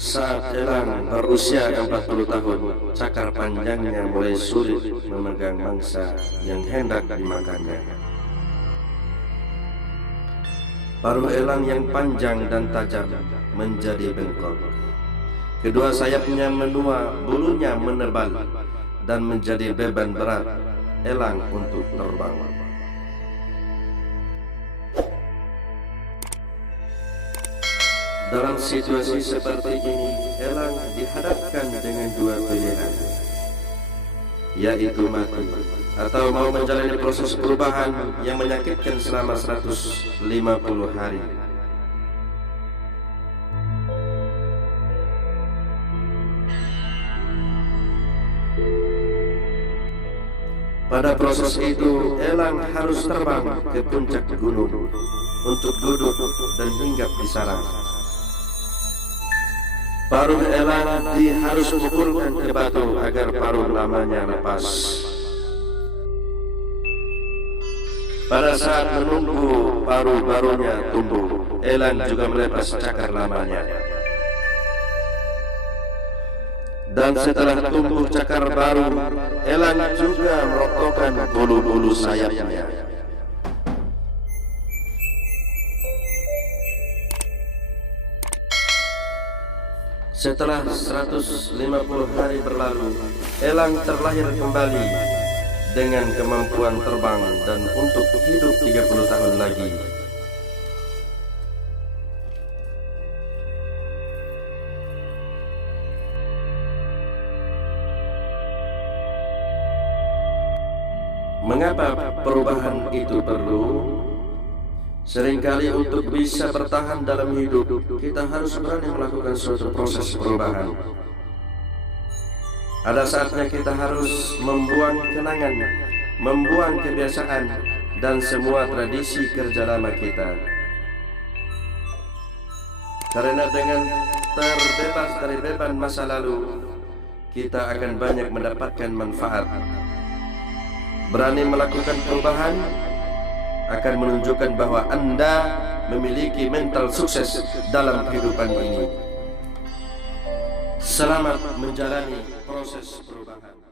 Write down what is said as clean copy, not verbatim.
Saat elang berusia 40 tahun, cakar panjangnya mulai sulit memegang mangsa yang hendak dimakannya. Paruh elang yang panjang dan tajam menjadi bengkok. Kedua sayapnya menua, bulunya menebal, dan menjadi beban berat elang untuk terbang. Dalam situasi seperti ini, elang dihadapkan dengan dua pilihan, yaitu mati atau mau menjalani proses perubahan yang menyakitkan selama 150 hari. Pada proses itu, elang harus terbang ke puncak gunung untuk duduk dan hinggap di sarang. Paruh elang harus dipukulkan ke batu agar paruh lamanya lepas. Pada saat menunggu paruh barunya tumbuh, elang juga melepas cakar lamanya. Dan setelah tumbuh cakar baru, elang juga merotokkan bulu-bulu sayapnya. Setelah 150 hari berlalu, elang terlahir kembali dengan kemampuan terbang dan untuk hidup 30 tahun lagi. Mengapa perubahan itu perlu? Seringkali untuk bisa bertahan dalam hidup, kita harus berani melakukan suatu proses perubahan. Ada saatnya kita harus membuang kenangan, membuang kebiasaan, dan semua tradisi kerja lama kita. Karena dengan terbebas dari beban masa lalu, kita akan banyak mendapatkan manfaat. Berani melakukan perubahan akan menunjukkan bahwa Anda memiliki mental sukses dalam kehidupan ini. Selamat menjalani proses perubahan.